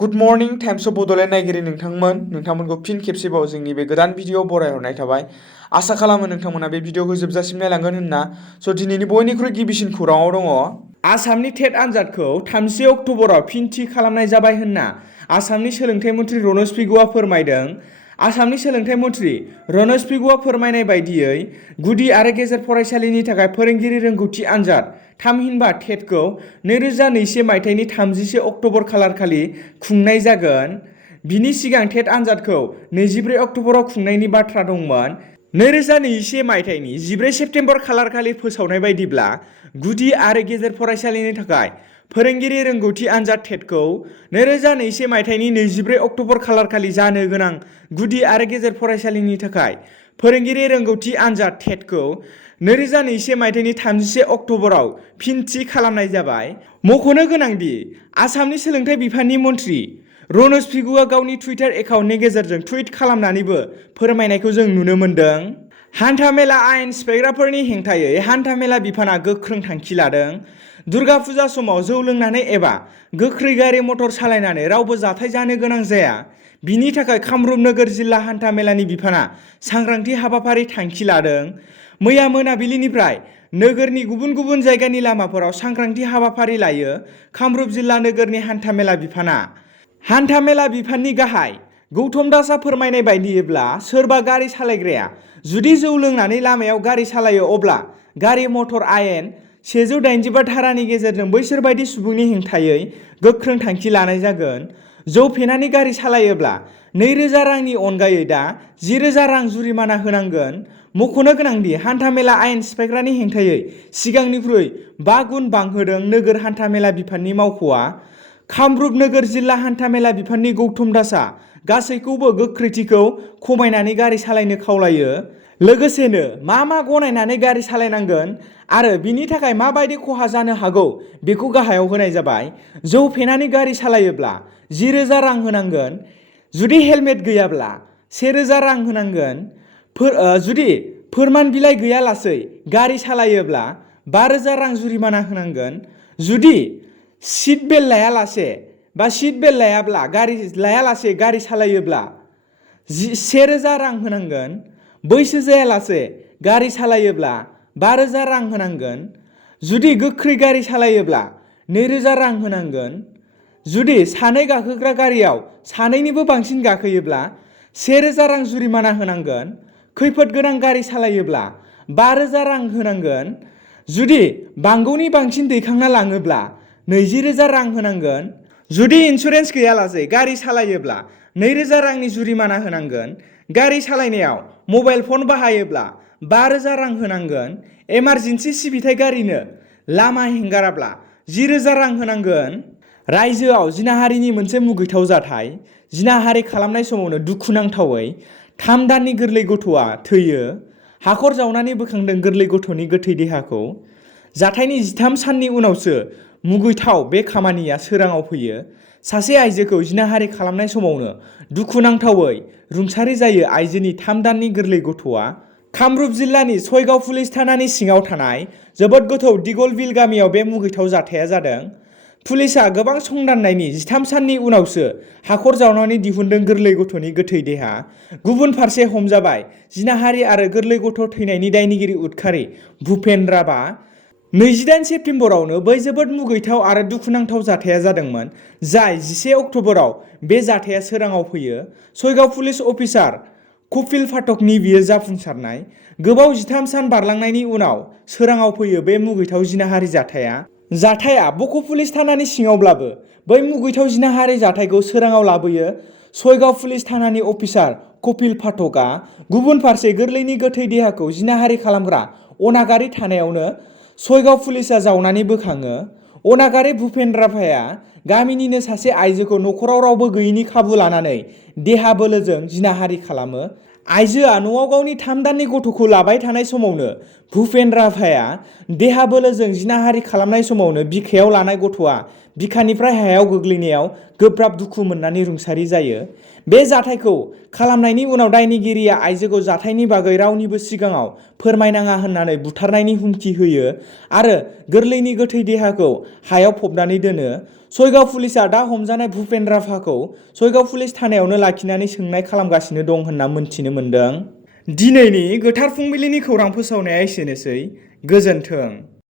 Good morning times of Bodoland नायगिरि नोंथांमोनखौ फिन खेबसेबाव जोंनि बे गोदान भिडिअ बरायहरनाय थाबाय। आसा खालामो नोंथांमोना बे भिडिअखौ जोबजासिम नायलांगोन होनना। दिनैनि बयनिख्रुइ गिबिसिन खौराङाव दङ आसामनि टेट आनजादखौ 30 अक्ट'बराव फिन थि खालामनाय जाबाय होनना आसामनि सोलोंथाइ मन्थ्रि रनज पेगुआ फोरमायदों। आसामनि सोलोंथाइ मन्थ्रि रनज पेगुआ फोरमायनाय बायदियै गुदि आरो गेजेर फरायसालिनि थाखाय फोरोंगिरि रोंगौथि आनजाद थामहिनबा टेटखौ 2021 मायथाइनि 31 अक्ट'बर खालारखालि खुंनाय जागोन। बिनि सिगां टेट आनजादखौ 24 अक्ट'बराव खुंनायनि बाथ्रा दंमोन। 2021 मायथाइनि 14 सेप्तेम्बर खालारखालि फोसावनाय बायदिब्ला गुदि आरो गेजेर फरायसालिनि थाखाय फोरोंगिरि रोंगौथि आनजाद टेटखौ 2021 मायथाइनि 24 अक्ट'बर खालारखालि जानो गोनां गुदि आरो गेजेर फरायसालिनि थाखाय फोरोंगिरि रोंगौथि आनजाद टेटखौ 2021 मायथाइनि 31 अक्ट'बराव फिन थि खालामनाय जाबाय। मख'नो गोनांदि आसामनि सोलोंथाइ बिफाननि मन्थ्रि रनज पेगुआ गावनि टुइटार एकाउन्टनि गेजेरजों टुइट खालामनानैबो फोरमायनायखौ जों नुनो मोन्दों। हान्थामेला आयेन सिफायग्राफोरनि हेंथायै हान्थामेला बिफाना गोख्रों थांखि लादों। दुर्गा फुजा समाव जौ लोंनानै एबा गोख्रै गारि मटर सालायनानै रावबो जाथाय जानो गोनां जाया, बिनि थाखाय कामरुप नोगोर जिल्ला हान्थामेलानि बिफाना सांग्रांथि हाबाफारि थांखि लादों। मैया मोनाबिलिनिफ्राय नोगोरनि गुबुन गुबुन जायगानि लामाफोराव सांग्रांथि हाबाफारि लायो कामरुप जिल्ला नोगोरनि हान्थामेला बिफाना। हान्थामेला बिफाननि गाहाय गौतम दासआ फोरमायनाय बायदिब्ला सोरबा गारि सालायग्राया जुदि जौ लोंनानै लामायाव गारि सालायो अब्ला गारि मटर आयेन 185 धारानि गेजेरजों बैसोर बायदि सुबुंनि हेंथायै गोख्रों थांखि लानाय जागोन। जौ फेनानै गारि सालायोब्ला 2,000 रांनि अनगायै दा 10,000 रां जुरिमाना होनांगोन। मख'नो गोनांदि हान्थामेला आयेन सिफायग्रानि हेंथायै सिगांनिख्रुइ 5 गुन बांहोदों नोगोर हान्थामेला बिफाननि मावख'आ। कामरुप नोगोर जिल्ला हान्थामेला बिफाननि गौतम दासआ गासैखौबो गोख्रैथिखौ खमायनानै गारि सालायनो खावलायो। लोगोसेनो मा गनायनानै गारि सालायनांगोन आरो बिनि थाखाय माबायदि खहा जानो हागौ बेखौ गाहायाव होनाय जाबाय। जौ फेनानै गारि सालायोब्ला 10,000 रां होनांगोन। जुदि हेलमेट गैयाब्ला 1,000 रां होनांगोन। जुदि फोरमान बिलाइ गैयालासै गारि सालायोब्ला 5,000 रां जुरिमाना होनांगोन। जुदि सीट बेल्ट लायालासे बा सीट बेल्ट लायालासे गारि सालायोब्ला 1,000 रां होनांगोन। बैसो जायालासे गारि सालायोब्ला 5,000 रां होनांगोन। जुदि गोख्रै गारि सालायोब्ला 2,000 रां होनांगोन। जुदि सानै गाखोग्रा गारियाव सानैनिबो बांसिन गाखोयोब्ला 1,000 रां जुरिमाना होनांगोन। खैफोद गोनां गारि सालायोब्ला 5,000 रां होनांगोन। जुदि बांगौनि बांसिन दैखांना लाङोब्ला 20,000 रां होनांगोन। जुदि इन्सुरेन्स गैयालासे गारि सालायोब्ला 2,000 रांनि जुरिमाना होनांगोन। गारि सालायनायाव मबाइल फन बाहायोब्ला 5,000 रां होनांगोन। इमारजेन्सि सिबिथाय गारिनो लामा हेंगाराब्ला 10,000 रां होनांगोन। रायजोआव जिनाहारिनि मोनसे मुगैथाव जाथाय। जिनाहारि खालामनाय समावनो दुखुनांथावै 3 दाननि गोरलै गथ'आ थैयो। हाखर जावनानै बोखांदों गोरलै गथ'नि गोथै देहाखौ। जाथायनि 13 साननि उनावसो मुगैथाव बे खामानिया सोराङाव फैयो। सासे आइजोखौ जिनाहारि खालामनाय समावनो दुखुनांथावै रुंसारि जायो आइजोनि 3 दाननि गोरलै गथ'आ। कामरुप जिल्लानि सयगाव पुलिस थानानि सिङाव थानाय जोबोद गोथौ दिगलबिल गामियाव बे मुगैथाव जाथाया जादों। पुलिसआ गोबां संदाननायनि 13 साननि उनावसो हाखर जावनानै दिहुनदों गोरलै गथ'नि गोथै देहा। गुबुन फारसे हमजाबाय जिनाहारि आरो गोरलै गथ' थैनायनि दायनिगिरि उदखारि भुपेन राभा। 28 सेप्तेम्बरावनो बै जोबोद मुगैथाव आरो दुखुनांथाव जाथाया जादोंमोन, जाय 11 अक्ट'बराव बे जाथाया सोराङाव फैयो। सयगाव पुलिस अफिसार कपिल फाटकनि बियो जाफुंसारनाय। गोबाव 13 सान बारलांनायनि उनाव सोराङाव फैयो बे मुगैथाव जिनाहारि जाथाया। जाथाया बक' पुलिस थानानि सिङावब्लाबो बै मुगैथाव जिनाहारि जाथायखौ सोराङाव लाबोयो सयगाव पुलिस थानानि अफिसार कपिल फाटकआ। गुबुन फारसे गोरलैनि गोथै देहाखौ जिनाहारि खालामग्रा अनागारि थानायावनो सयगाव पुलिसआ जावनानै बोखाङो। अनागारि भुपेन राभाया गामिनिनो सासे आइजोखौ न'खराव रावबो गैयैनि खाबु लानानै देहा बोलोजों जिनाहारि खालामो। आइजोआ न'आव गावनि 3 दाननि गथ'खौ लाबाय थानाय समावनो भुपेन राभाया देहा बोलोजों जिनाहारि खालामनाय समावनो बिखायाव लानाय गथ'आ बिखानिफ्राय हायाव गोग्लैनायाव गोब्राब दुखु मोननानै रुंसारि जायो। बे जाथायखौ खालामनायनि उनाव दायनिगिरिया आइजोखौ जाथायनि बागै रावनिबो सिगाङाव फोरमायनाङा होननानै बुथारनायनि हुमखि होयो आरो गोरलैनि गोथै देहाखौ हायाव फबनानै दोनो। सयगाव पुलिसा दा हमजानाय भुपेन राभाखौ सयगाव पुलिस थानायावनो लाखिनानै सोंनाय खालामगासिनो दं होनना मोनथिनो मोन्दों। दिनैनि गोथार फुंबिलिनि खौरां फोसावनाया एसेनोसै। गोजोन्थों।